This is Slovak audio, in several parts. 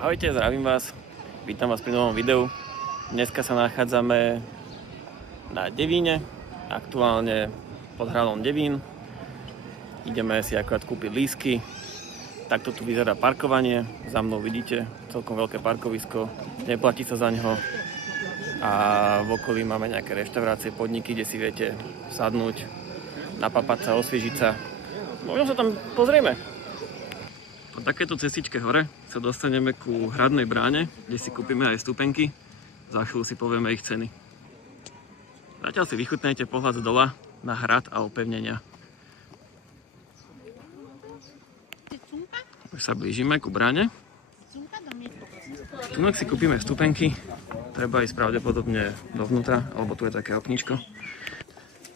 Ahojte, zdravím vás. Vítam vás pri novom videu. Dneska sa nachádzame na Devíne, aktuálne pod hradom Devín. Ideme si akorát kúpiť lístky. Takto tu vyzerá parkovanie. Za mnou vidíte celkom veľké parkovisko. Neplatí sa za ňo. A v okolí máme nejaké reštaurácie, podniky, kde si viete sadnúť, napapať sa, osviežiť sa. Možno sa tam pozrieme. Po takéto cestičke hore sa dostaneme ku hradnej bráne, kde si kúpime aj vstupenky. Za chvíľu si povieme ich ceny. Zatiaľ si vychutnajte pohľad z dola na hrad a opevnenia. Už sa blížime ku bráne. Tu si kúpime vstupenky. Treba ísť pravdepodobne dovnútra, alebo tu je také okničko.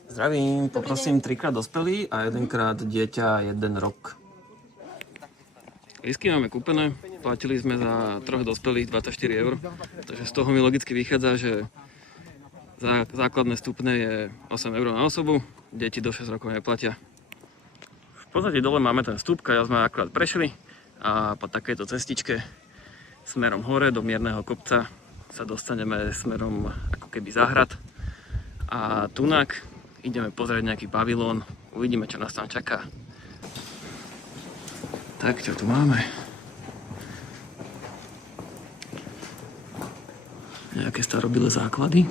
Zdravím, poprosím 3-krát dospelý a 1-krát dieťa 1 rok. Lístky máme kúpené, platili sme za 3 dospelých 24 €, takže z toho mi logicky vychádza, že základné vstupné je 8 € na osobu, deti do 6 rokov neplatia. V podstate dole máme ten vstup, ja sme akurát prešli a po takejto cestičke smerom hore do mierneho kopca sa dostaneme smerom ako keby za hrad a tunak ideme pozrieť nejaký pavilón, uvidíme, čo nás tam čaká. Tak, čo tu máme? Nejaké starobilé základy.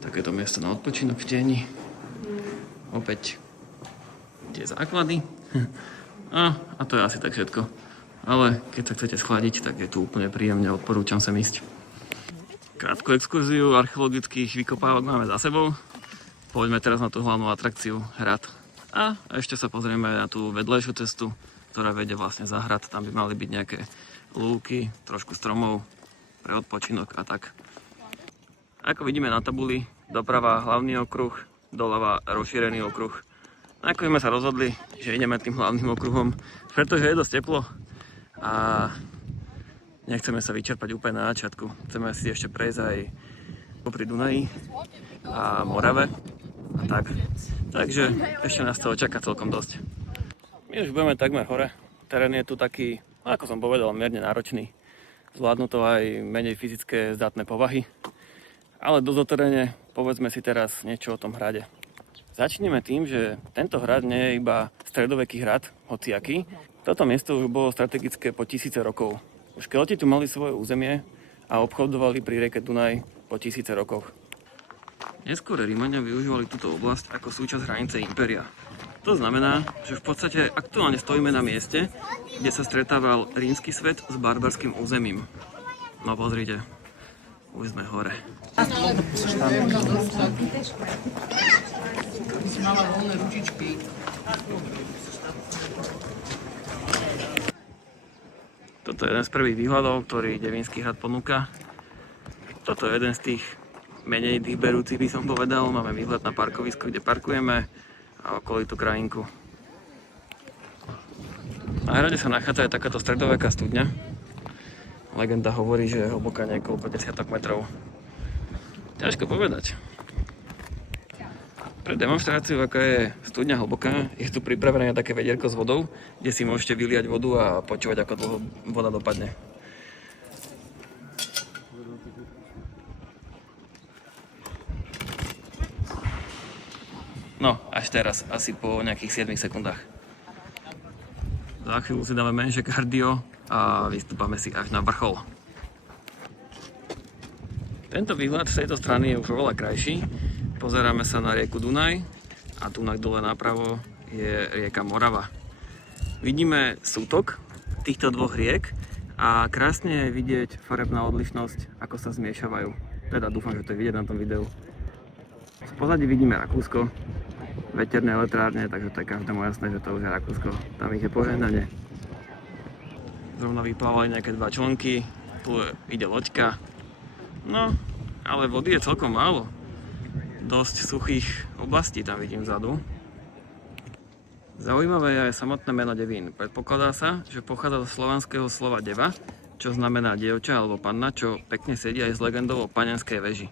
Takéto miesto na odpočinok v tieni. Opäť tie základy. A to je asi tak všetko. Ale keď sa chcete schladiť, tak je tu úplne príjemne, odporúčam sem ísť. Krátku exkurziu archeologických vykopávok máme za sebou. Poďme teraz na tú hlavnú atrakciu, hrad. A ešte sa pozrieme na tú vedlejšiu cestu, ktorá vedie vlastne za hrad. Tam by mali byť nejaké lúky, trošku stromov pre odpočinok a tak. Ako vidíme na tabuli, doprava hlavný okruh, doľava rozšírený okruh. Ako sme sa rozhodli, že ideme tým hlavným okruhom, pretože je dosť teplo a nechceme sa vyčerpať úplne na začiatku. Chceme si ešte prejsť aj popri Dunaji a Morave. A tak. Takže ešte nás toho čaká celkom dosť. My už budeme takmer hore. Terén je tu taký, ako som povedal, mierne náročný. Zvládnu to aj menej fyzické zdatné povahy. Ale do teréne povedzme si teraz niečo o tom hrade. Začneme tým, že tento hrad nie je iba stredoveký hrad, hociaký. Toto miesto už bolo strategické po tisíce rokov. Už Kelti tu mali svoje územie a obchodovali pri rieke Dunaj po tisíce rokoch. Neskôr Rímania využívali túto oblasť ako súčasť hranice impéria. To znamená, že v podstate aktuálne stojíme na mieste, kde sa stretával rímsky svet s barbarským územím. No pozrite, už sme hore. Toto je jeden z prvých výhľadov, ktorý Devínsky hrad ponúka. Toto je jeden z tých menej dýchberúci, by som povedal. Máme výhľad na parkovisko, kde parkujeme a okolitú krajinku. Na hrade sa nachádza aj takáto stredoveká studňa. Legenda hovorí, že je hlboká niekoľko desiatok metrov. Ťažko povedať. Pre demonstráciu, aká je studňa hlboká, je tu pripravené také vedierko s vodou, kde si môžete vyliať vodu a počúvať, ako dlho voda dopadne. No, až teraz, asi po nejakých 7 sekundách. Za chvíľu si dáme menšie kardio a vystúpame si až na vrchol. Tento výhľad z tejto strany je už oveľa krajší. Pozeráme sa na rieku Dunaj a tu dole napravo je rieka Morava. Vidíme sútok týchto dvoch riek a krásne je vidieť farebná odlišnosť, ako sa zmiešavajú. Teda dúfam, že to je vidieť na tom videu. V pozadí vidíme Rakúsko, veterné elektrárne, takže to je každému jasné, že to už je Rakúsko. Tam ich je požehnanie. Zrovna vyplávali nejaké 2 člnky, tu ide loďka. No, ale vody je celkom málo. Dosť suchých oblastí tam vidím vzadu. Zaujímavé je aj samotné meno Devín. Predpokladá sa, že pochádza zo slovanského slova deva, čo znamená dievča alebo panna, čo pekne sedí aj s legendou o panenskej veži.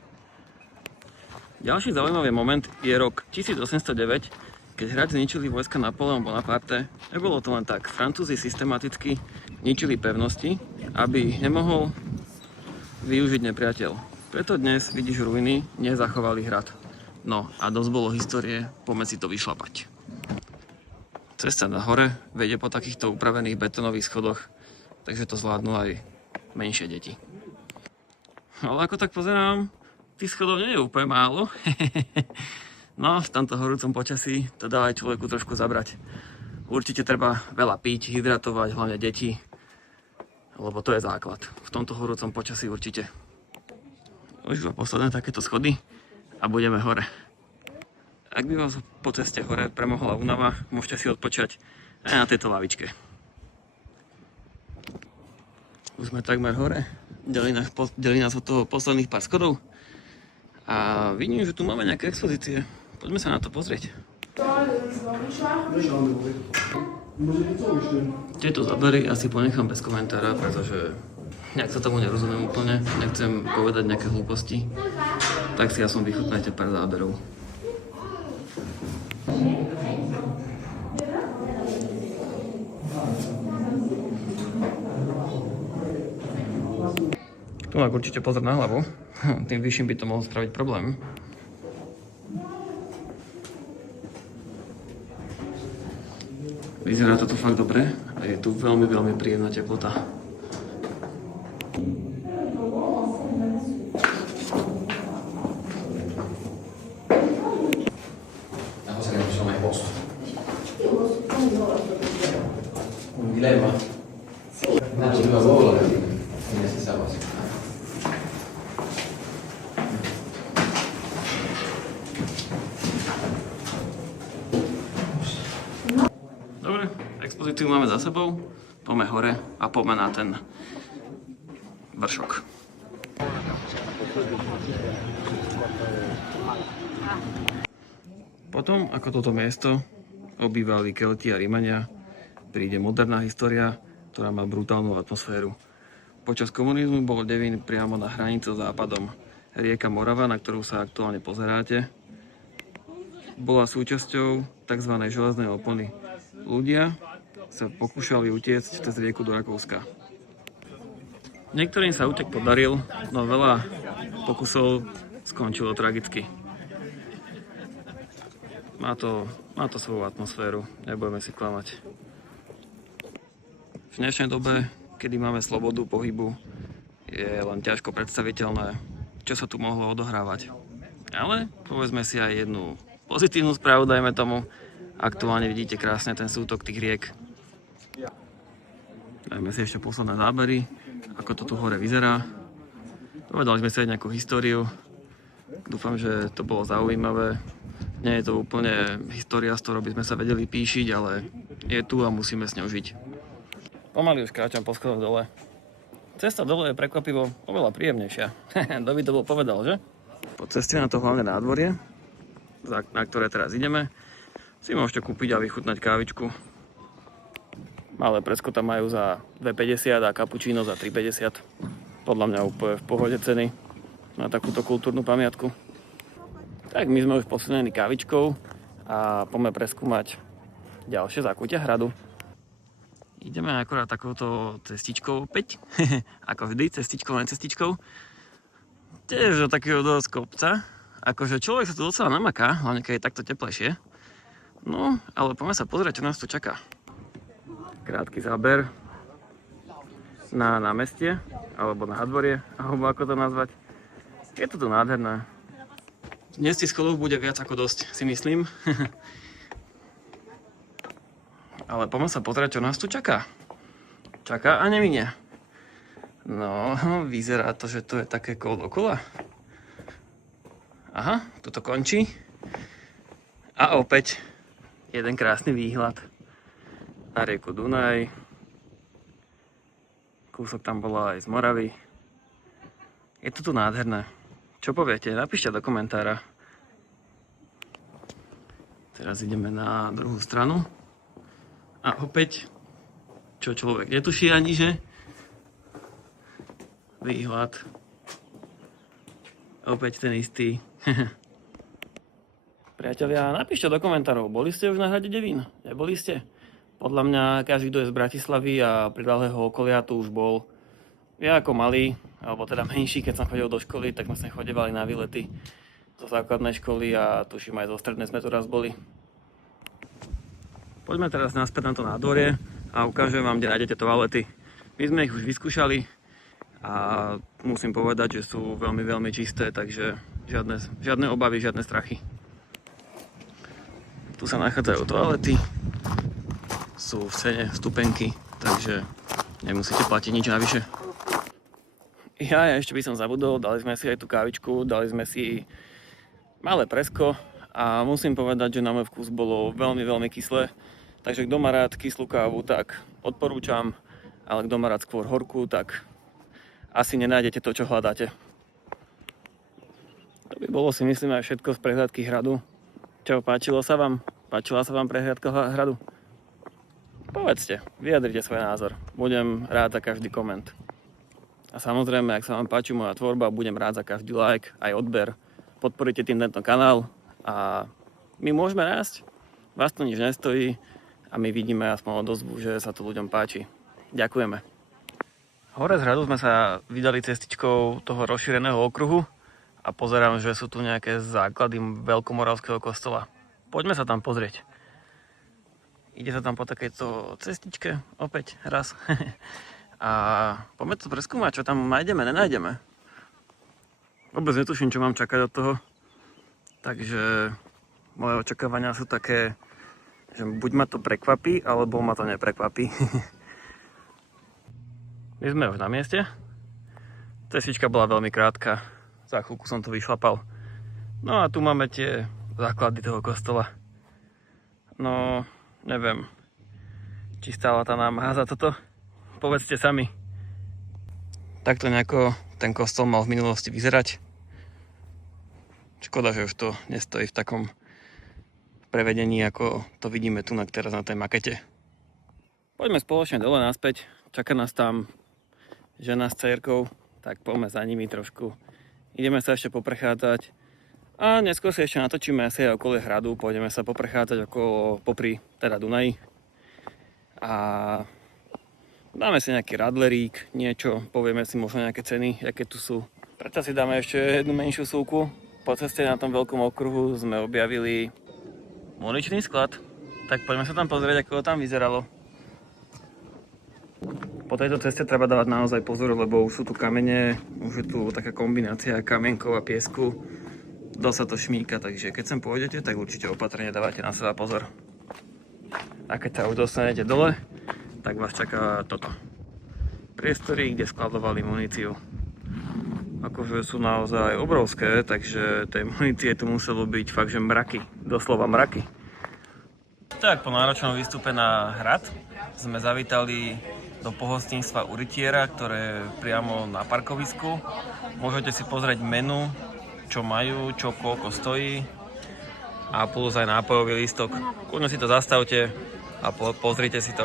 Ďalší zaujímavý moment je rok 1809, Keď hrať zničili vojska Napoleon Bonaparte, nebolo to len tak. Francúzi systematicky ničili pevnosti, aby nemohol využiť nepriateľ. Preto dnes vidíš ruiny, nezachovali hrad. No a dosť bolo histórie, poďme si to vyšlapať. Cesta na hore vedie po takýchto upravených betónových schodoch, takže to zvládnu aj menšie deti. Ale ako tak pozerám, tých schodov nie je úplne málo. No, v tomto horúcom počasí to dá aj človeku trošku zabrať. Určite treba veľa piť, hydratovať, hlavne deti, lebo to je základ. V tomto horúcom počasí určite. Už posledné takéto schody a budeme hore. Ak by vás po ceste hore premohla únava, môžete si odpočať aj na tejto lavičke. Už sme takmer hore, delí nás od toho posledných pár schodov a vidím, že tu máme nejaké expozície. Poďme sa na to pozrieť. Tieto zábery asi ponechám bez komentára, pretože nejak sa tomu nerozumiem úplne, nechcem povedať nejaké hlúposti, tak si aspoň vychutnajte pár záberov. Tu má určite pozor na hlavu, tým vyšším by to mohol spraviť problém. Vyzerá to tu fakt dobre a je tu veľmi, veľmi príjemná teplota. Un dilemma? No, ci va vola, quindi si sa cosa. Dobre, expozíciu máme za sebou, poďme hore a poďme na ten vršok. Potom, ako toto miesto obývali Kelti a Rímania, príde moderná história, ktorá má brutálnu atmosféru. Počas komunizmu bol Devín priamo na hranici s západom. Rieka Morava, na ktorú sa aktuálne pozeráte, bola súčasťou tzv. Železnej opony. Ľudia sa pokúšali utiecť cez rieku do Rakúska. Niektorým sa útek podaril, no veľa pokusov skončilo tragicky. Má to svoju atmosféru, nebudeme si klamať. V dnešnej dobe, kedy máme slobodu pohybu, je len ťažko predstaviteľné, čo sa tu mohlo odohrávať. Ale povedzme si aj jednu pozitívnu správu, dajme tomu. Aktuálne vidíte krásne ten sútok tých riek. Dajme si ešte posledné zábery, ako to tu hore vyzerá. Povedali sme si aj nejakú históriu. Dúfam, že to bolo zaujímavé. Nie je to úplne história, z ktorou by sme sa vedeli píšiť, ale je tu a musíme s ňou žiť. Pomaly už kráčam po schodoch dole. Cesta dole je prekvapivo oveľa príjemnejšia. Kto by to bol povedal, že? Po ceste na to hlavné nádvorie, na ktoré teraz ideme, si môžete kúpiť a vychutnať kávičku. Malé presko tam majú za 2,50 a kapučíno za 3,50. Podľa mňa úplne v pohode ceny na takúto kultúrnu pamiatku. Tak my sme už posunení kávičkou a poďme preskúmať ďalšie zákutia hradu. Ideme akorát takouto cestičkou opäť, ako vždy, cestičkou, len cestičkou. Tiež do takého dosť kopca, akože človek sa tu docela namaká, hlavne keď je takto teplejšie. No, ale poďme sa pozrieť, čo nás tu čaká. Krátky záber na námestie, alebo na nádvorie, alebo ako to nazvať. Je to tu nádherné. Dnes tých schodov bude viac ako dosť, si myslím. Ale poďme sa pozrieť, čo nás tu čaká. Čaká a neminie. No, vyzerá to, že to je také kolo dokola. Aha, tu to končí. A opäť jeden krásny výhľad na rieku Dunaj. Kúsok tam bola aj z Moravy. Je to tu nádherné. Čo poviete? Napíšte do komentára. Teraz ideme na druhú stranu. A opäť, čo človek netuší ani, že? Výhľad. Opäť ten istý. Priatelia, napíšte do komentárov, boli ste už na hrade Devín? Neboli ste? Podľa mňa každý, kto je z Bratislavy a priľahlého okolia tu už bol. Ja ako malý, alebo teda menší, keď som chodil do školy, tak sme sa chodevali na výlety zo základnej školy a tuším aj zo strednej sme tu raz boli. Poďme teraz naspäť na to nádvorie a ukážem vám, kde nájdete toalety. My sme ich už vyskúšali a musím povedať, že sú veľmi, veľmi čisté, takže žiadne obavy, žiadne strachy. Tu sa nachádzajú toalety, sú v cene vstupenky, takže nemusíte platiť nič navyše. Ja ešte by som zabudol, dali sme si aj tú kávičku, dali sme si malé presko a musím povedať, že na môj vkus bolo veľmi, veľmi kyslé. Takže kto má rád kyslú kávu, tak odporúčam, ale kto má rád skôr horkú, tak asi nenájdete to, čo hľadáte. To by bolo, si myslím, aj všetko z prehliadky hradu. Čo, páčila sa vám prehliadka hradu? Povedzte, vyjadrite svoj názor. Budem rád za každý koment. A samozrejme, ak sa vám páči moja tvorba, budem rád za každý like, aj odber. Podporíte tým tento kanál a my môžeme rásť. Vás to nič nestojí a my vidíme aspoň odozvu, že sa to ľuďom páči. Ďakujeme. Hore z hradu sme sa vydali cestičkou toho rozšíreného okruhu a pozerám, že sú tu nejaké základy veľkomoravského kostola. Poďme sa tam pozrieť. Ide sa tam po takejto cestičke, opäť raz. A poďme to preskúmať, čo tam nájdeme, nenájdeme. Vôbec netuším, čo mám čakať od toho. Takže moje očakávania sú také, že buď ma to prekvapí, alebo ma to neprekvapí. My sme už na mieste. Cestička bola veľmi krátka. Za chvíľku som to vyšlapal. No a tu máme tie základy toho kostola. No, neviem, či stála tá námaha za toto. Povedzte sami. Takto nejako ten kostol mal v minulosti vyzerať. Škoda, že už to nestojí v takom prevedení, ako to vidíme tu teraz na tej makete. Poďme spoločne dole naspäť. Čaká nás tam žena s dcérkou, tak poďme za nimi trošku. Ideme sa ešte poprechádzať a neskôr si ešte natočíme asi aj okolie hradu. Pôjdeme sa poprechádzať popri teda Dunaji. A dáme si nejaký radlerík, niečo, povieme si možno nejaké ceny, aké tu sú. Preto si dáme ešte jednu menšiu súku. Po ceste na tom veľkom okruhu sme objavili muničný sklad. Tak poďme sa tam pozrieť, ako to tam vyzeralo. Po tejto ceste treba dávať naozaj pozor, lebo už sú tu kamene, už je tu taká kombinácia kamienkov a piesku. Dosť sa to šmíka, takže keď sem pôjdete, tak určite opatrne dávate na seba pozor. A keď sa už dostanete dole, tak vás čaká toto. Priestory, kde skladovali muníciu. Akože sú naozaj obrovské, takže tej munície tu muselo byť fakt, že mraky. Doslova mraky. Tak, po náročnom výstupe na hrad sme zavítali do pohostinstva u rytiera, ktoré je priamo na parkovisku. Môžete si pozrieť menu, čo majú, čo koľko stojí a plus aj nápojový lístok. Kľudne si to zastavte a pozrite si to.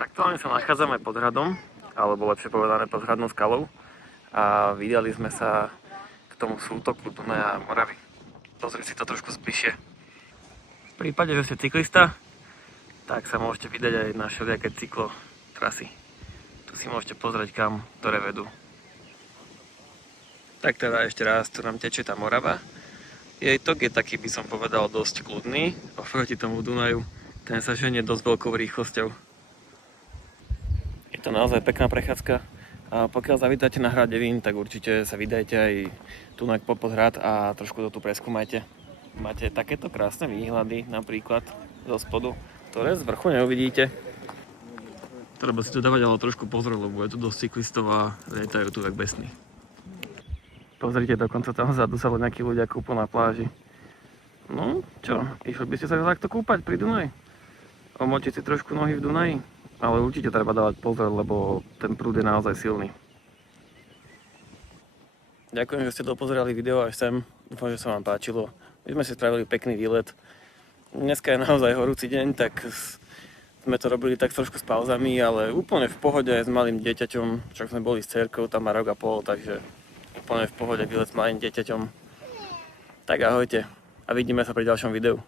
Aktuálne sa nachádzame pod hradom, alebo lepšie povedané pod hradnou skalou a vydali sme sa k tomu sútoku Dunaja a Moravy. Pozrite si to trošku zbližšie. V prípade, že ste cyklista, tak sa môžete vydať aj na všelijaké cyklotrasy. Tu si môžete pozrieť, kam ktoré vedú. Tak teda ešte raz, tu nám tečie tá Morava. Jej tok je taký, by som povedal, dosť kľudný oproti tomu Dunaju. Ten sa ženie dosť veľkou rýchlosťou. Je to naozaj pekná prechádzka. A pokiaľ zavítate na hrad Devín, tak určite sa vydajte aj tu na pod hrad a trošku to tu preskúmajte. Máte takéto krásne výhľady, napríklad zo spodu, ktoré z vrchu neuvidíte. Treba si to dávať ale trošku pozor, lebo je tu dosť cyklistov a lietajú tu jak besní. Pozrite, dokonca tam vzadu sa nejakí ľudia kúpu na pláži. No, čo? Išli by ste sa takto kúpať pri Dunaji? Omočiť si trošku nohy v Dunaji? Ale určite treba dávať pozor, lebo ten prúd je naozaj silný. Ďakujem, že ste dopozerali video až sem. Dúfam, že sa vám páčilo. My sme si spravili pekný výlet. Dneska je naozaj horúci deň, tak sme to robili tak trošku s pauzami, ale úplne v pohode s malým dieťaťom. Však sme boli s dcerkou, tam má rok a pol, takže úplne v pohode výlet s malým dieťaťom. Tak ahojte a vidíme sa pri ďalšom videu.